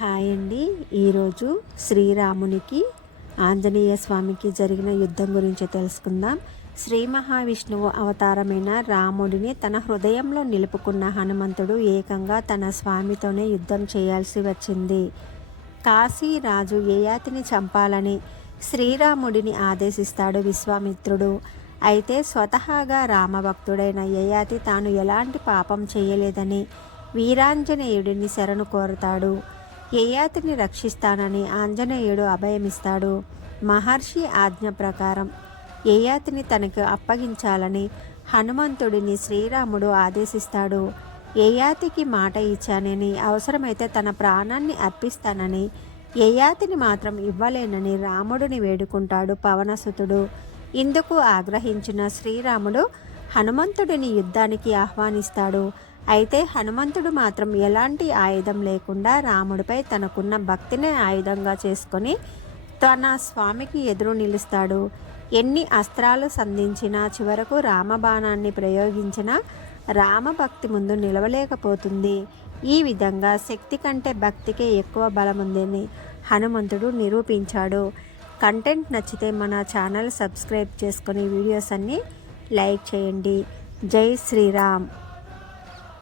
Hi అండి. ఈరోజు శ్రీరామునికి ఆంజనేయ స్వామికి జరిగిన యుద్ధం గురించి తెలుసుకుందాం. శ్రీ మహావిష్ణువు అవతారమైన రాముడిని తన హృదయంలో నిలుపుకున్న హనుమంతుడు ఏకంగా తన స్వామితోనే యుద్ధం చేయాల్సి వచ్చింది. కాశీరాజు యయాతిని చంపాలని శ్రీరాముడిని ఆదేశిస్తాడు విశ్వామిత్రుడు. అయితే స్వతహాగా రామభక్తుడైన యయాతి తాను ఎలాంటి పాపం చేయలేదని వీరాంజనేయుడిని శరణు కోరతాడు. యయాతిని రక్షిస్తానని ఆంజనేయుడు అభయమిస్తాడు. మహర్షి ఆజ్ఞ ప్రకారం యయాతిని తనకు అప్పగించాలని హనుమంతుడిని శ్రీరాముడు ఆదేశిస్తాడు. యయాతికి మాట ఇచ్చానని, అవసరమైతే తన ప్రాణాన్ని అర్పిస్తానని, యయాతిని మాత్రం ఇవ్వలేనని రాముడిని వేడుకుంటాడు పవనసుతుడు. ఇందుకు ఆగ్రహించిన శ్రీరాముడు హనుమంతుడిని యుద్ధానికి ఆహ్వానిస్తాడు. అయితే హనుమంతుడు మాత్రం ఎలాంటి ఆయుధం లేకుండా రాముడిపై తనకున్న భక్తినే ఆయుధంగా చేసుకొని తన స్వామికి ఎదురు నిలుస్తాడు. ఎన్ని అస్త్రాలు సంధించినా చివరకు రామబాణాన్ని ప్రయోగించినా రామభక్తి ముందు నిలవలేకపోతుంది. ఈ విధంగా శక్తి కంటే భక్తికే ఎక్కువ బలముందని హనుమంతుడు నిరూపించాడు. కంటెంట్ నచ్చితే మన ఛానల్ సబ్స్క్రైబ్ చేసుకొని వీడియోస్ అన్నీ లైక్ చేయండి. జై శ్రీరామ్.